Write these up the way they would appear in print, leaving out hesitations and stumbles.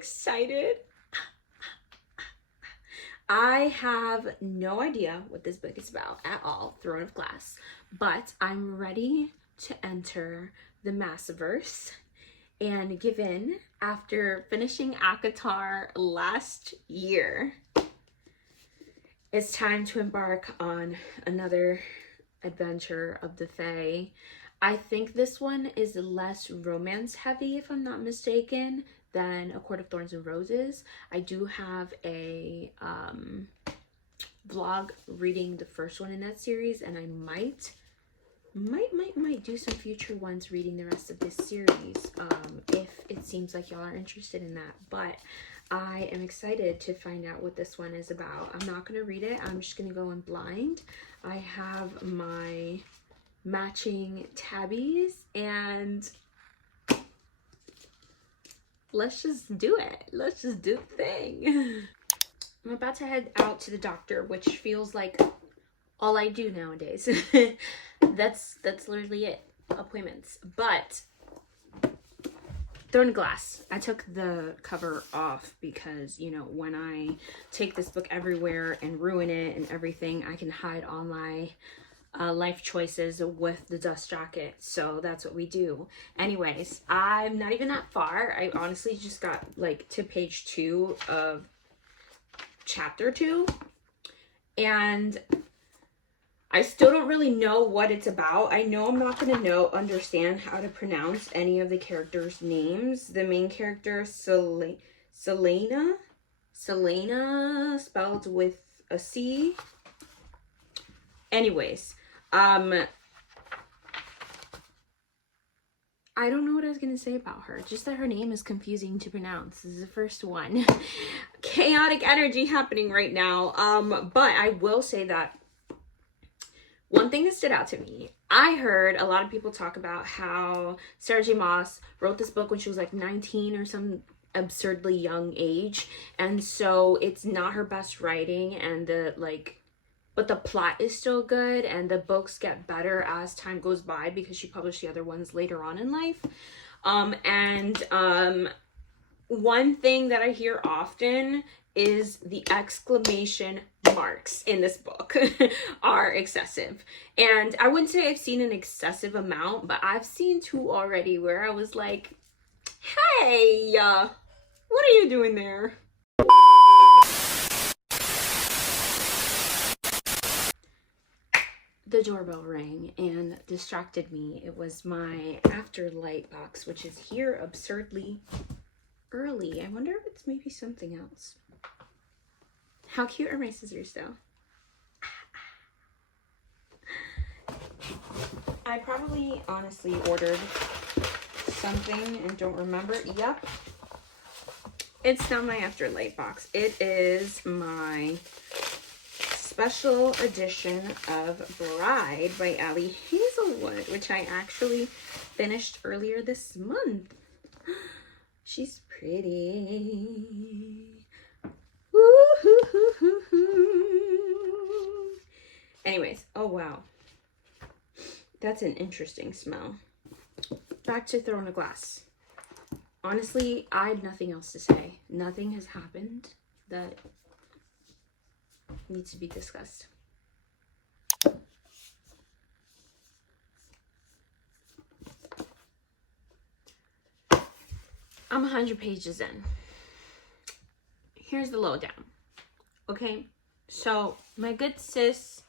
excited. I have no idea what this book is about at all, Throne of Glass, but I'm ready to enter the Massiverse and give in after finishing ACOTAR last year. It's time to embark on another adventure of the Fae. I think this one is less romance heavy, if I'm not mistaken, than A Court of Thorns and Roses. I do have a vlog reading the first one in that series, and I might do some future ones reading the rest of this series if it seems like y'all are interested in that. But I am excited to find out what this one is about. I'm not gonna read it, I'm just gonna go in blind. I have my matching tabbies, and let's just do it. Let's just do the thing. I'm about to head out to the doctor, which feels like all I do nowadays. That's literally it, appointments. But Throne of Glass, I took the cover off because, you know, when I take this book everywhere and ruin it and everything, I can hide all my life choices with the dust jacket. So that's what we do. Anyways, I'm not even that far. I honestly just got like to page 2 of chapter 2, and I still don't really know what it's about. I know I'm not going to understand how to pronounce any of the characters' names. The main character, Selena, spelled with a C. Anyways, I don't know what I was going to say about her. Just that her name is confusing to pronounce. This is the first one. Chaotic energy happening right now. But I will say that one thing that stood out to me, I heard a lot of people talk about how Sarah J. Maas wrote this book when she was like 19 or some absurdly young age. And so it's not her best writing, and but the plot is still good, and the books get better as time goes by because she published the other ones later on in life. One thing that I hear often is the exclamation marks in this book are excessive. And I wouldn't say I've seen an excessive amount, but I've seen 2 already where I was like, hey, what are you doing there? The doorbell rang and distracted me. It was my afterlight box, which is here absurdly early. I wonder if it's maybe something else. How cute are my scissors though? I probably honestly ordered something and don't remember. Yep. It's not my afterlight box. It is my special edition of Bride by Ali Hazelwood, which I actually finished earlier this month. She's pretty. Anyways, oh wow. That's an interesting smell. Back to Throne of Glass. Honestly, I had nothing else to say. Nothing has happened that needs to be discussed. I'm 100 pages in. Here's the lowdown. Okay, so my good sis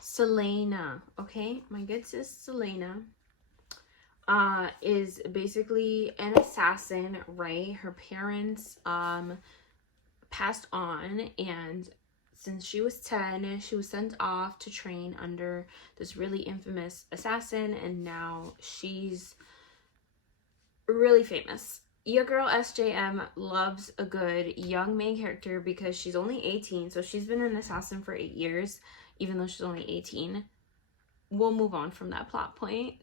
Selena, okay, my good sis Selena is basically an assassin, right? Her parents passed on, and since she was 10, she was sent off to train under this really infamous assassin, and now she's really famous. Your girl SJM loves a good young main character because she's only 18, so she's been an assassin for 8 years, even though she's only 18. We'll move on from that plot point.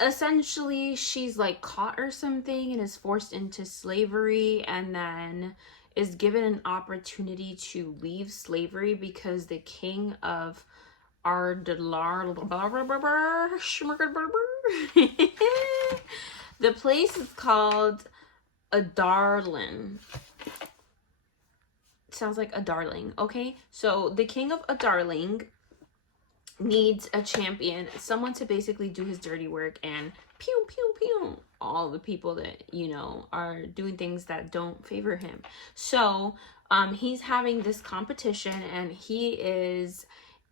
Essentially, she's like caught or something and is forced into slavery, and then is given an opportunity to leave slavery because the king of Ardalar The place is called a Darlin. Sounds like a darling. Okay, so the king of a darling needs a champion, someone to basically do his dirty work and pew pew pew all the people that, you know, are doing things that don't favor him. So he's having this competition, and he is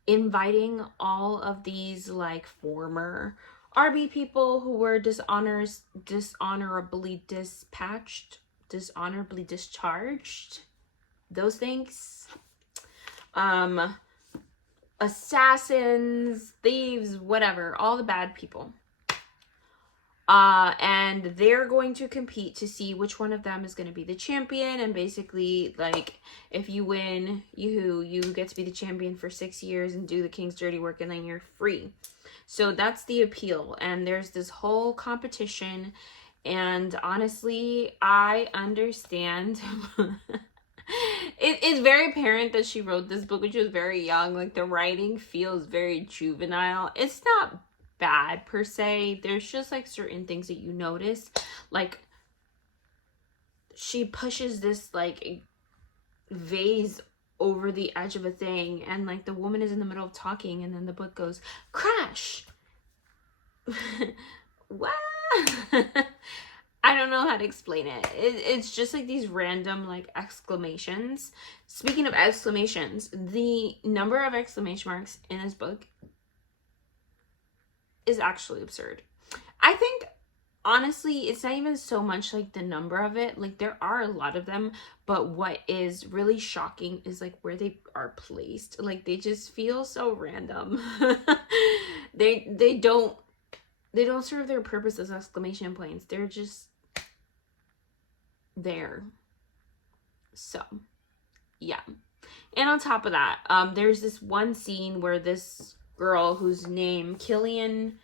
inviting all of these like former RB people who were dishonorably discharged, those things, assassins, thieves, whatever, all the bad people. And they're going to compete to see which one of them is going to be the champion. And basically, like, if you win, you get to be the champion for 6 years and do the king's dirty work, and then you're free. So that's the appeal. And there's this whole competition. And honestly, I understand. It's very apparent that she wrote this book when she was very young. Like, the writing feels very juvenile. It's not bad per se. There's just like certain things that you notice. Like, she pushes this like vase over the edge of a thing, and like the woman is in the middle of talking, and then the book goes crash. What? I don't know how to explain it. It's just like these random like exclamations. Speaking of exclamations, the number of exclamation marks in this book is actually absurd. I think, honestly, it's not even so much like the number of it. Like, there are a lot of them, but what is really shocking is like where they are placed. Like, they just feel so random. They don't serve their purpose as exclamation points. They're just there. So yeah. And on top of that, there's this one scene where this girl whose name Killian,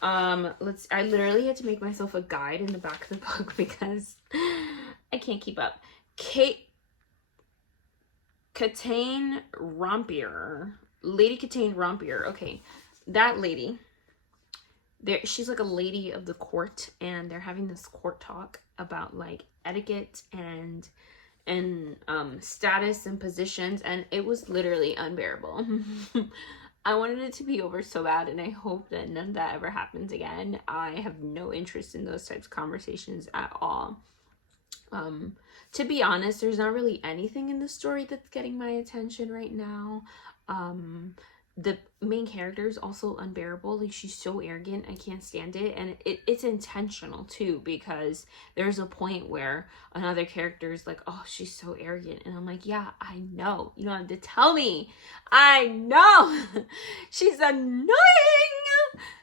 I literally had to make myself a guide in the back of the book because I can't keep up. Catane Rompier, Lady Catane Rompier. Okay, that lady. She's like a lady of the court, and they're having this court talk about like etiquette and status and positions, and it was literally unbearable. I wanted it to be over so bad, and I hope that none of that ever happens again. I have no interest in those types of conversations at all. To be honest, there's not really anything in the story that's getting my attention right now. The main character is also unbearable. Like, she's so arrogant, I can't stand it. And it's intentional too, because there's a point where another character is like, oh, she's so arrogant, and I'm like, yeah, I know, you don't have to tell me, I know. She's annoying.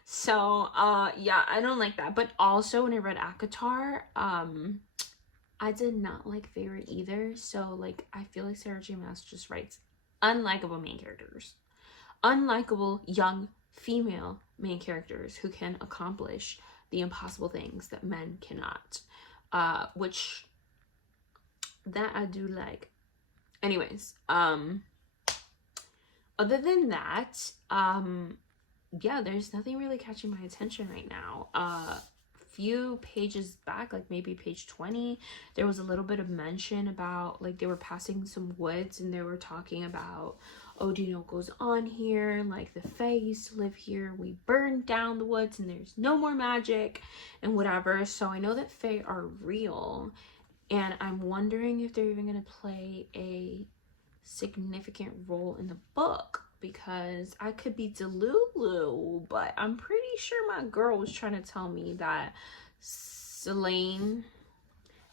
So yeah, I don't like that. But also, when I read Akatar, I did not like Favorite either. So like, I feel like Sarah J Maas just writes unlikable main characters. Unlikable young female main characters who can accomplish the impossible things that men cannot, which that I do like. Anyways, other than that, yeah, there's nothing really catching my attention right now. Few pages back, like maybe page 20, there was a little bit of mention about, like, they were passing some woods and they were talking about, oh, do you know what goes on here? Like, the Fae used to live here. We burned down the woods and there's no more magic and whatever. So I know that Fae are real, and I'm wondering if they're even going to play a significant role in the book, because I could be delulu, but I'm pretty sure my girl was trying to tell me that Selene,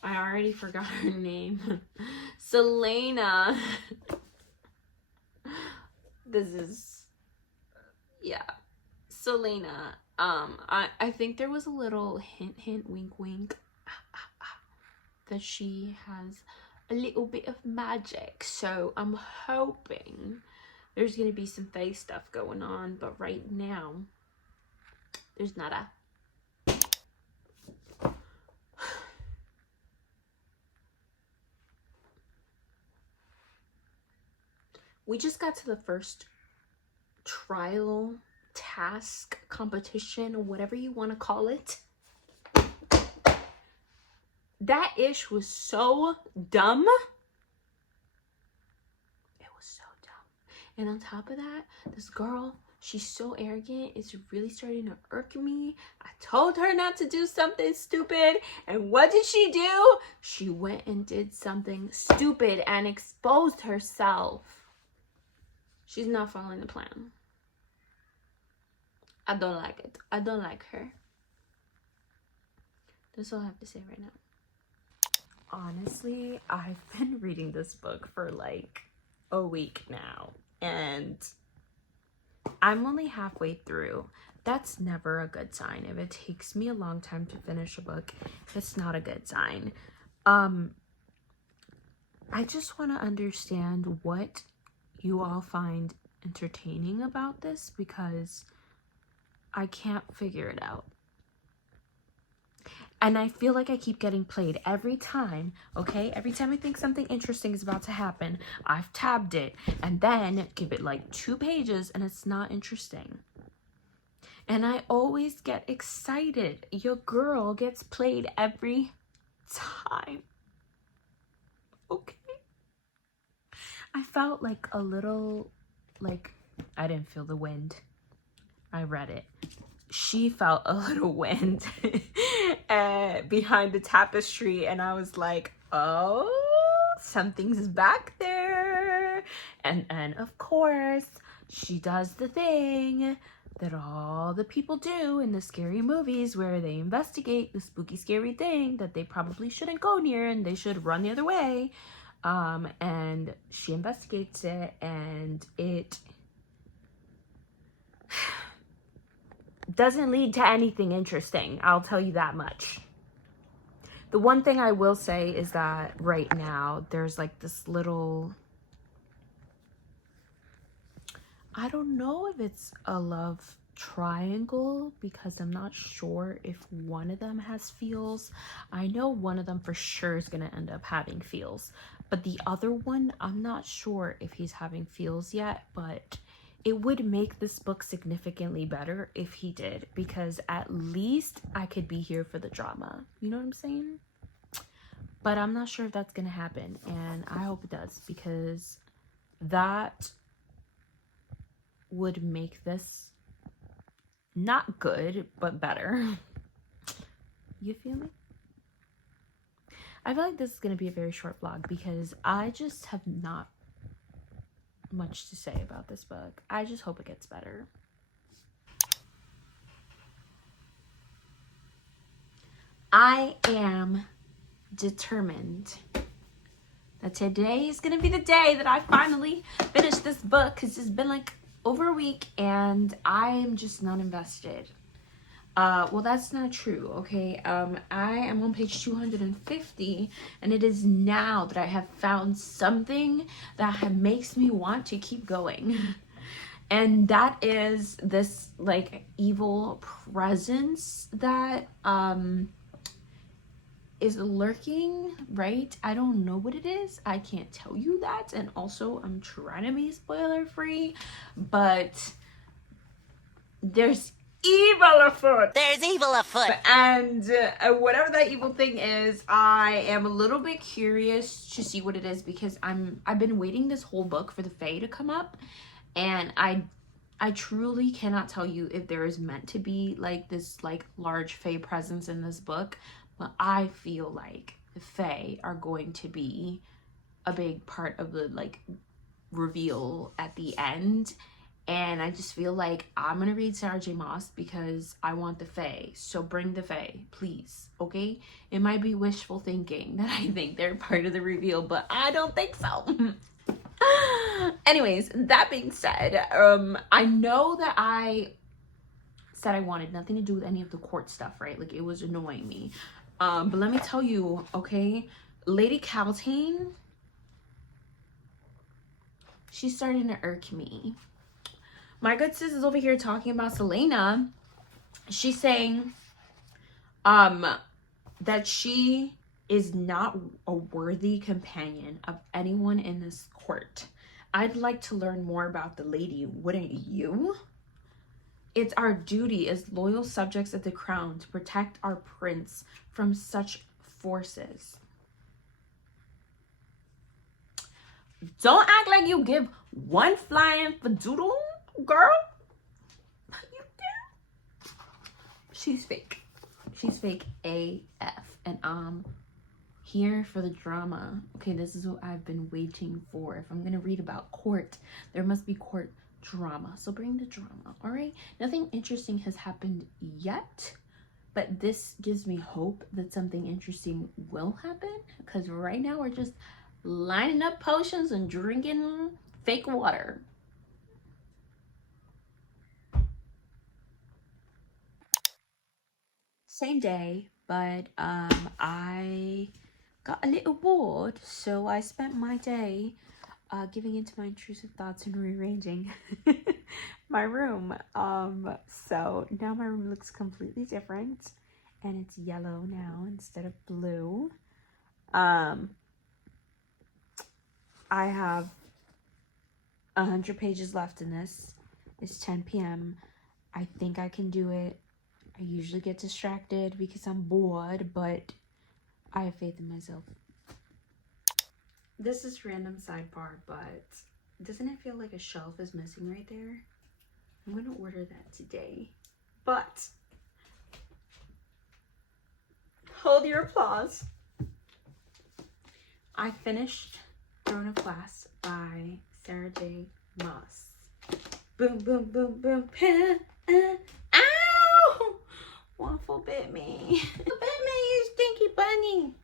I already forgot her name, Selena, this is, yeah, Selena, I think there was a little hint, wink, wink, that she has a little bit of magic, so I'm hoping there's gonna be some face stuff going on, but right now there's nada. We just got to the first trial, task, competition, or whatever you want to call it. That ish was so dumb. It was so dumb. And on top of that, this girl, she's so arrogant. It's really starting to irk me. I told her not to do something stupid. And what did she do? She went and did something stupid and exposed herself. She's not following the plan. I don't like it. I don't like her. That's all I have to say right now. Honestly, I've been reading this book for like a week now, and I'm only halfway through. That's never a good sign. If it takes me a long time to finish a book, it's not a good sign. I just want to understand what you all find entertaining about this, because I can't figure it out. And I feel like I keep getting played every time, okay? Every time I think something interesting is about to happen, I've tabbed it and then give it like 2 pages and it's not interesting. And I always get excited. Your girl gets played every time. Okay? I felt like a little, like, I didn't feel the wind. I read it. She felt a little wind behind the tapestry, and I was like, oh, something's back there. And of course, she does the thing that all the people do in the scary movies, where they investigate the spooky, scary thing that they probably shouldn't go near and they should run the other way. And she investigates it, and it doesn't lead to anything interesting. I'll tell you that much. The one thing I will say is that right now there's like this little, I don't know if it's a love triangle, because I'm not sure if one of them has feels. I know one of them for sure is going to end up having feels, but the other one, I'm not sure if he's having feels yet, but it would make this book significantly better if he did, because at least I could be here for the drama. You know what I'm saying? But I'm not sure if that's going to happen, and I hope it does, because that would make this not good, but better. You feel me? I feel like this is going to be a very short vlog, because I just have not much to say about this book. I just hope it gets better. I am determined that today is gonna be the day that I finally finish this book, because it's been like over a week and I am just not invested. Well, that's not true, okay? I am on page 250, and it is now that I have found something that makes me want to keep going. And that is this, like, evil presence that, is lurking, right? I don't know what it is. I can't tell you that. And also, I'm trying to be spoiler free, but there's evil afoot. There's evil afoot. And whatever that evil thing is, I am a little bit curious to see what it is, because I've been waiting this whole book for the Fae to come up, and I truly cannot tell you if there is meant to be like this like large Fae presence in this book, but I feel like the Fae are going to be a big part of the like reveal at the end. And I just feel like I'm gonna read Sarah J. Maas because I want the Fae. So bring the Fae, please, okay? It might be wishful thinking that I think they're part of the reveal, but I don't think so. Anyways, that being said, I know that I said I wanted nothing to do with any of the court stuff, right? Like, it was annoying me. But let me tell you, okay? Lady Caltane, she's starting to irk me. My good sis is over here talking about Selena. She's saying that she is not a worthy companion of anyone in this court. I'd like to learn more about the lady, wouldn't you? It's our duty as loyal subjects of the crown to protect our prince from such forces. Don't act like you give one flying fadoodle, girl. You do. She's fake. She's fake AF. And here for the drama. Okay, this is what I've been waiting for. If I'm gonna read about court, there must be court drama. So bring the drama, all right? Nothing interesting has happened yet, but this gives me hope that something interesting will happen, because right now we're just lining up potions and drinking fake water. Same day, but I got a little bored, so I spent my day giving into my intrusive thoughts and rearranging my room. So now my room looks completely different, and it's yellow now instead of blue. I have 100 pages left in this. It's 10 p.m. I think I can do it. I usually get distracted because I'm bored, but I have faith in myself. This is random sidebar, but doesn't it feel like a shelf is missing right there? I'm gonna order that today. But hold your applause. I finished Throne of Glass by Sarah J. Maas. Boom, boom, boom, boom. Ow! Waffle bit me. Bit me, you stinky bunny.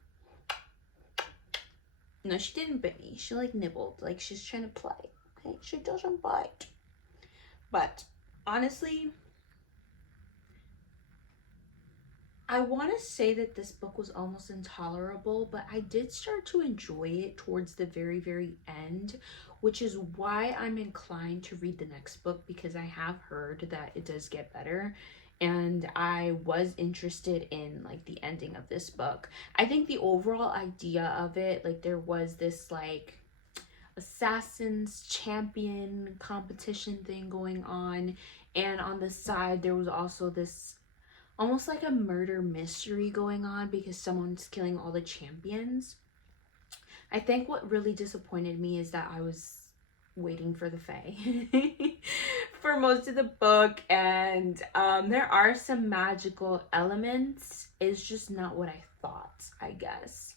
No, she didn't bit me. She like nibbled. Like she's trying to play. Okay, she doesn't bite. But honestly, I want to say that this book was almost intolerable, but I did start to enjoy it towards the very, very end, which is why I'm inclined to read the next book, because I have heard that it does get better. And I was interested in like the ending of this book. I think the overall idea of it, like there was this like assassins champion competition thing going on, and on the side there was also this almost like a murder mystery going on because someone's killing all the champions. I think what really disappointed me is that I was waiting for the Fae for most of the book, and there are some magical elements. It's just not what I thought, I guess.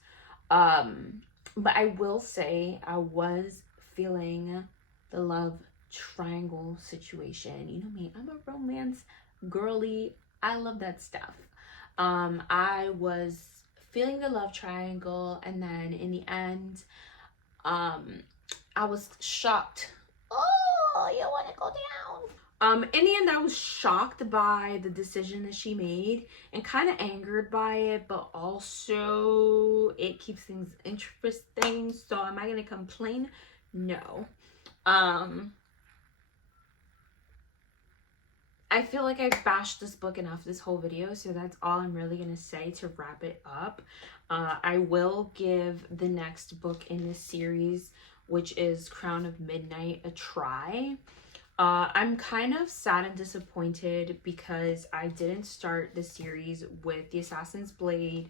But I will say I was feeling the love triangle situation. You know me, I'm a romance girly. I love that stuff. I was feeling the love triangle, and then in the end, I was shocked. Oh, you want to go down? In the end, I was shocked by the decision that she made and kind of angered by it, but also it keeps things interesting. So am I gonna complain? No. I feel like I've bashed this book enough this whole video, so that's all I'm really gonna say to wrap it up. I will give the next book in this series, which is Crown of Midnight, a try. I'm kind of sad and disappointed because I didn't start the series with the Assassin's Blade.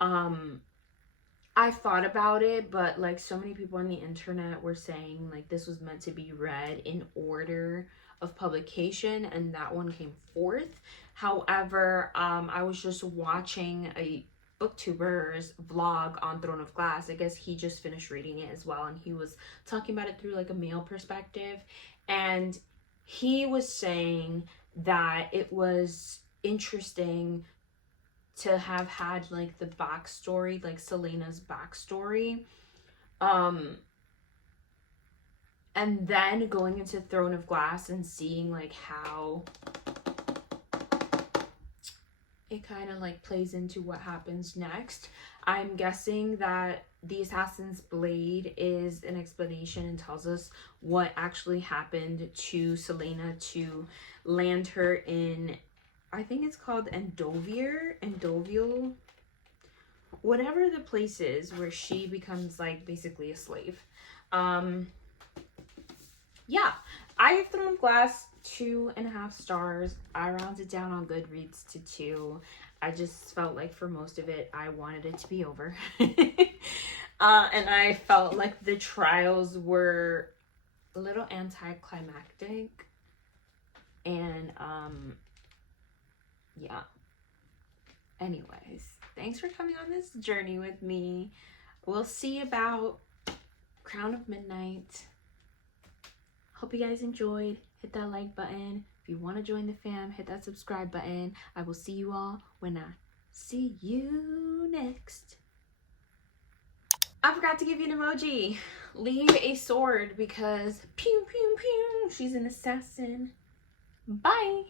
I thought about it, but like so many people on the internet were saying like this was meant to be read in order of publication, and that one came fourth. However, I was just watching a booktuber's vlog on Throne of Glass. I guess he just finished reading it as well, and he was talking about it through like a male perspective, and he was saying that it was interesting to have had like the backstory, like Selena's backstory, and then going into Throne of Glass and seeing like how it kind of like plays into what happens next. I'm guessing that the Assassin's Blade is an explanation and tells us what actually happened to Selena to land her in, I think it's called Endovial, whatever the place is where she becomes like basically a slave. Yeah, I have Throne of Glass 2.5 stars. I rounded down on Goodreads to 2. I just felt like for most of it, I wanted it to be over. And I felt like the trials were a little anticlimactic. And, yeah. Anyways, thanks for coming on this journey with me. We'll see about Crown of Midnight. Hope you guys enjoyed. Hit that like button. If you want to join the fam, hit that subscribe button. I will see you all when I see you next. I forgot to give you an emoji. Leave a sword because pew pew pew. She's an assassin. Bye.